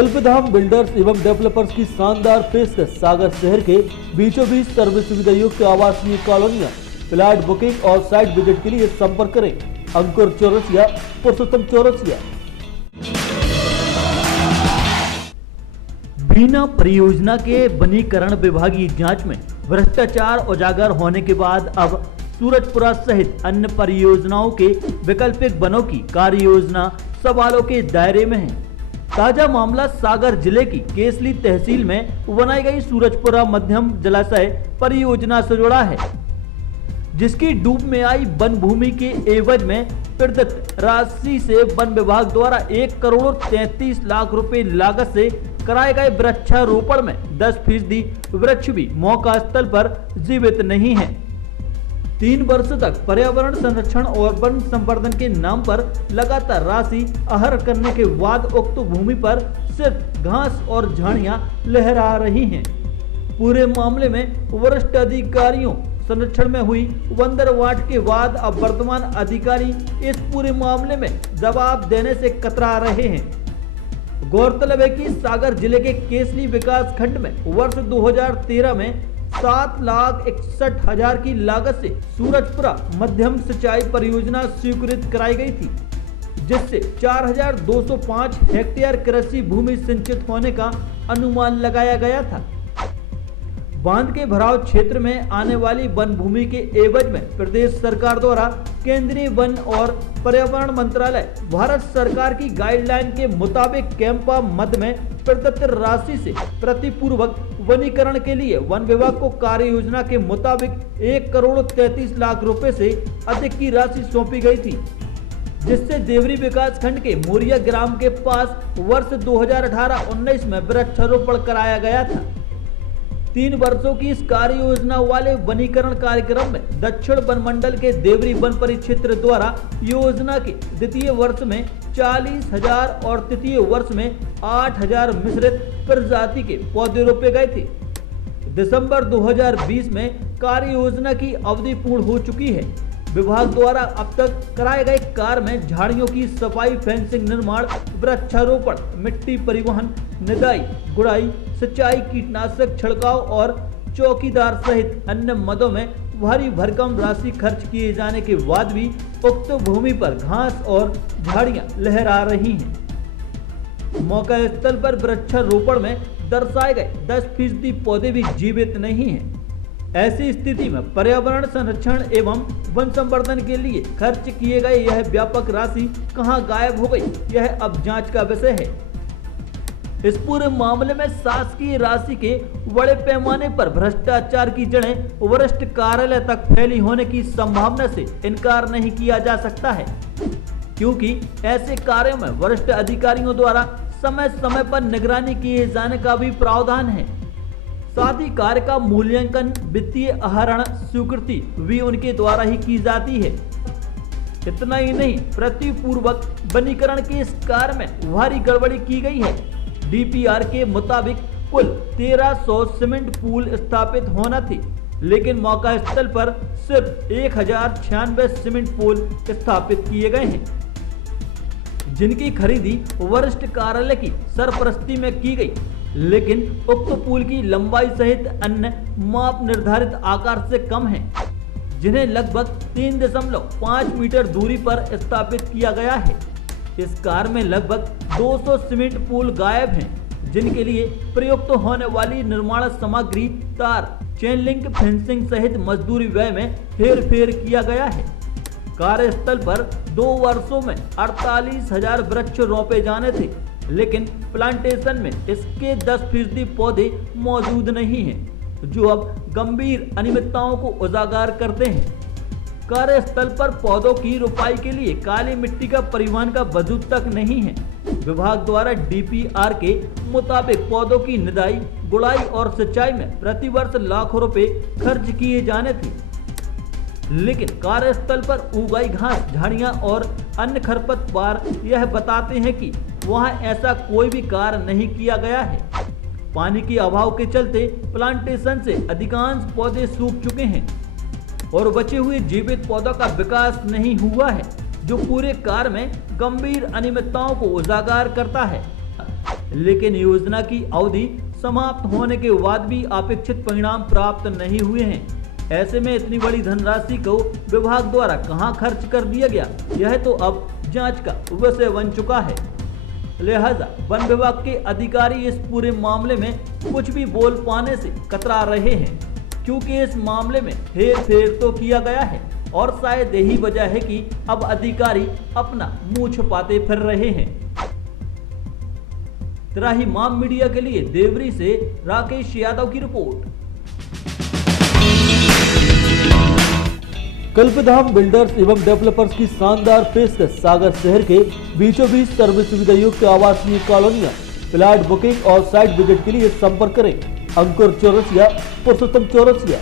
कल्पधाम builders एवं developers की शानदार पेशकश। सागर शहर के बीचों बीच सर्व सुविधा युक्त आवासीय कॉलोनियां। फ्लैट बुकिंग और साइट विजिट के लिए संपर्क करें अंकुर चौरसिया, पुरुषोत्तम चौरसिया। बीना परियोजना के वनीकरण विभागीय जांच में भ्रष्टाचार उजागर होने के बाद अब सूरजपुरा सहित अन्य परियोजनाओं के वैकल्पिक वनों की कार्य योजना सवालों के दायरे में है। ताजा मामला सागर जिले की केसली तहसील में बनाई गई सूरजपुरा मध्यम जलाशय परियोजना से जुड़ा है, जिसकी डूब में आई वन भूमि के एवज में प्रदत्त राशि से वन विभाग द्वारा 1,33,00,000 रुपए लागत से कराए गए वृक्षारोपण में 10% वृक्ष भी मौका स्थल पर जीवित नहीं है। 3 वर्ष तक पर्यावरण संरक्षण और वन संवर्धन के नाम पर लगातार राशि आहरण करने के बाद उक्त भूमि पर सिर्फ घास और झाड़ियां लहरा रही हैं। पूरे मामले में वरिष्ठ अधिकारियों संरक्षण में हुई वंदरवाट के बाद अब वर्तमान अधिकारी इस पूरे मामले में जवाब देने से कतरा रहे हैं। गौरतलब है कि सागर जिले के केसली विकास खंड में वर्ष 2013 में 7,61,000 की लागत से सूरजपुरा मध्यम सिंचाई परियोजना स्वीकृत कराई गई थी, जिससे 4,205 हेक्टेयर कृषि भूमि सिंचित होने का अनुमान लगाया गया था। बांध के भराव क्षेत्र में आने वाली वन भूमि के एवज में प्रदेश सरकार द्वारा केंद्रीय वन और पर्यावरण मंत्रालय भारत सरकार की गाइडलाइन के मुताबिक कैंपा मद में प्रदत्त राशि से प्रतिपूर्वक वनीकरण के लिए वन विभाग को कार्य योजना के मुताबिक 1,33,00,000 रुपए से अधिक की राशि सौंपी गई थी, जिससे देवरी विकास खंड के मोरिया ग्राम के पास वर्ष 2018-19 में वृक्षारोपण कराया गया था। 3 वर्षों की इस कार्य योजना वाले वनीकरण कार्यक्रम में दक्षिण वन मंडल के देवरी वन परिक्षेत्र द्वारा योजना के द्वितीय वर्ष में 40,000 और तृतीय वर्ष में 8,000 मिश्रित प्रजाति के पौधे रोपे गए थे। दिसंबर 2020 में कार्य योजना की अवधि पूर्ण हो चुकी है। विभाग द्वारा अब तक कराए गए कार्य में झाड़ियों की सफाई, फेंसिंग निर्माण, वृक्षारोपण, मिट्टी परिवहन, निदाई, गुड़ाई, सिंचाई, कीटनाशक छिड़काव और चौकीदार सहित अन्य मदों में भारी भरकम राशि खर्च किए जाने के बाद भी उक्त भूमि पर घास और झाड़ियां लहरा रही हैं। मौका स्थल पर वृक्षारोपण में दर्शाए गए 10% पौधे भी जीवित नहीं हैं। ऐसी स्थिति में पर्यावरण संरक्षण एवं वन संवर्धन के लिए खर्च किए गए यह व्यापक राशि कहां गायब हो गई, यह अब जांच का विषय है। इस पूरे मामले में शासकीय राशि के बड़े पैमाने पर भ्रष्टाचार की जड़ें वरिष्ठ कार्यालय तक फैली होने की संभावना से इनकार नहीं किया जा सकता है, क्योंकि ऐसे कार्यों में वरिष्ठ अधिकारियों द्वारा समय समय पर निगरानी किए जाने का भी प्रावधान है। साथ ही कार्य का मूल्यांकन, वित्तीय आहरण, स्वीकृति भी उनके द्वारा ही की जाती है। इतना ही नहीं, प्रतिपूर्वक वनीकरण के इस कार्य में भारी गड़बड़ी की गई है। डीपीआर के मुताबिक कुल 1,300 सीमेंट पूल स्थापित होना थे, लेकिन मौका स्थल पर सिर्फ 1,096 सीमेंट पूल स्थापित किए गए हैं, जिनकी खरीदी वरिष्ठ कार्यालय की सरपरस्ती में की गई, लेकिन उक्त पुल की लंबाई सहित अन्य माप निर्धारित आकार से कम है, जिन्हें लगभग 3.5 मीटर दूरी पर स्थापित किया गया है। इस कार्य में लगभग 200 सीमेंट पुल गायब हैं, जिनके लिए प्रयुक्त होने वाली निर्माण सामग्री, तार, चेन लिंक, फेंसिंग सहित मजदूरी व्यय में हेरफेर किया गया है। कार्यस्थल पर 2 वर्षों में 48,000 वृक्ष रोपे जाने थे, लेकिन प्लांटेशन में इसके 10% पौधे मौजूद नहीं हैं, जो अब गंभीर अनियमितताओं को उजागर करते हैं। कार्यस्थल पर पौधों की रोपाई के लिए काली मिट्टी का परिवहन का वजूद तक नहीं है। विभाग द्वारा डीपीआर के मुताबिक पौधों की निदाई, गुड़ाई और सिंचाई में प्रतिवर्ष लाखों रुपए खर्च किए जाने थे, लेकिन कार्यस्थल पर उगाई घास, झाड़ियां और अन्य खरपतवार यह बताते हैं कि वहां ऐसा कोई भी कार्य नहीं किया गया है। पानी के अभाव के चलते प्लांटेशन से अधिकांश पौधे सूख चुके हैं और बचे हुए जीवित पौधों का विकास नहीं हुआ है, जो पूरे कार्य में गंभीर अनियमितताओं को उजागर करता है। लेकिन योजना की अवधि समाप्त होने के बाद भी अपेक्षित परिणाम प्राप्त नहीं हुए हैं। ऐसे में इतनी बड़ी धनराशि को विभाग द्वारा कहां खर्च कर दिया गया, यह तो अब जांच का विषय बन चुका है। लिहाजा वन विभाग के अधिकारी इस पूरे मामले में कुछ भी बोल पाने से कतरा रहे हैं, क्योंकि इस मामले में हेर फेर तो किया गया है और शायद यही वजह है कि अब अधिकारी अपना मुंह छुपाते फिर रहे हैं। त्राहिमाम मीडिया के लिए देवरी से राकेश यादव की रिपोर्ट। कल्पधाम बिल्डर्स एवं डेवलपर्स की शानदार पेशकश सागर शहर के बीचों बीच सर्व सुविधा युक्त आवासीय कॉलोनियां। फ्लैट बुकिंग और साइट विजिट के लिए संपर्क करें अंकुर चौरसिया, पुरुषोत्तम चौरसिया।